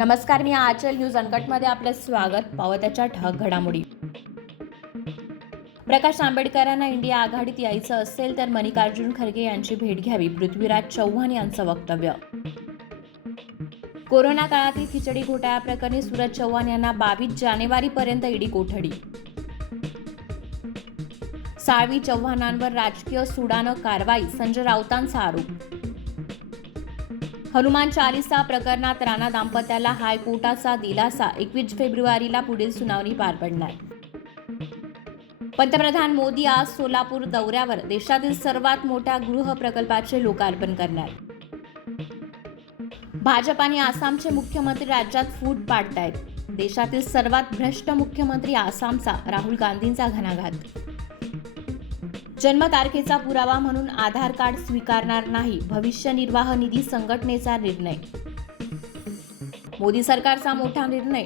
नमस्कार, मी आचल न्यूज अनकटमध्ये आपलं स्वागत. पावत्याच्या ठळक घडामोडी. प्रकाश आंबेडकरांना इंडिया आघाडीत यायचं असेल तर मल्लिकार्जुन खरगे यांची भेट घ्यावी, पृथ्वीराज चव्हाण यांचं वक्तव्य. कोरोना काळातील खिचडी घोटाळ्याप्रकरणी सूरज चव्हाण यांना 22 जानेवारीपर्यंत ईडी कोठडी. साळवी चव्हाणांवर राजकीय सुडानं कारवाई, संजय राऊतांचा आरोप. हनुमान चालीसा प्रकरणात राणा दाम्पत्याला हायकोर्टाचा दिलासा, 21 फेब्रुवारीला पुढील सुनावणी पार पडणार. पंतप्रधान मोदी आज सोलापूर दौऱ्यावर, देशातील सर्वात मोठ्या गृह प्रकल्पाचे लोकार्पण करणार. भाजप आणि आसामचे मुख्यमंत्री राज्यात फूट पाडतायत. देशातील सर्वात भ्रष्ट मुख्यमंत्री आसामचा, राहुल गांधींचा घणाघात. जन्मतारखेचा पुरावा म्हणून आधार कार्ड स्वीकारणार नाही, भविष्य निर्वाह निधी संघटनेचा निर्णय. मोदी सरकारचा मोठा निर्णय,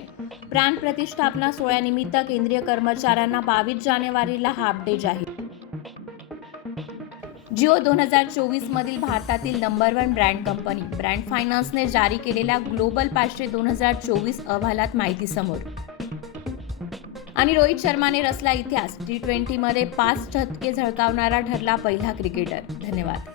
प्राण प्रतिष्ठापना सोहळ्यानिमित्त केंद्रीय कर्मचाऱ्यांना 22 जानेवारीला हाफ डे जाहीर. जिओ 2024 मधील भारतातील नंबर 1 ब्रँड कंपनी. ब्रँड फायनान्सने जारी केलेल्या ग्लोबल 500 2024 अहवालात माहिती समोर. आणि रोहित शर्माने रचला इतिहास. T20 मध्ये 5 शतके झळकावणारा ठरला पहिला क्रिकेटर. धन्यवाद.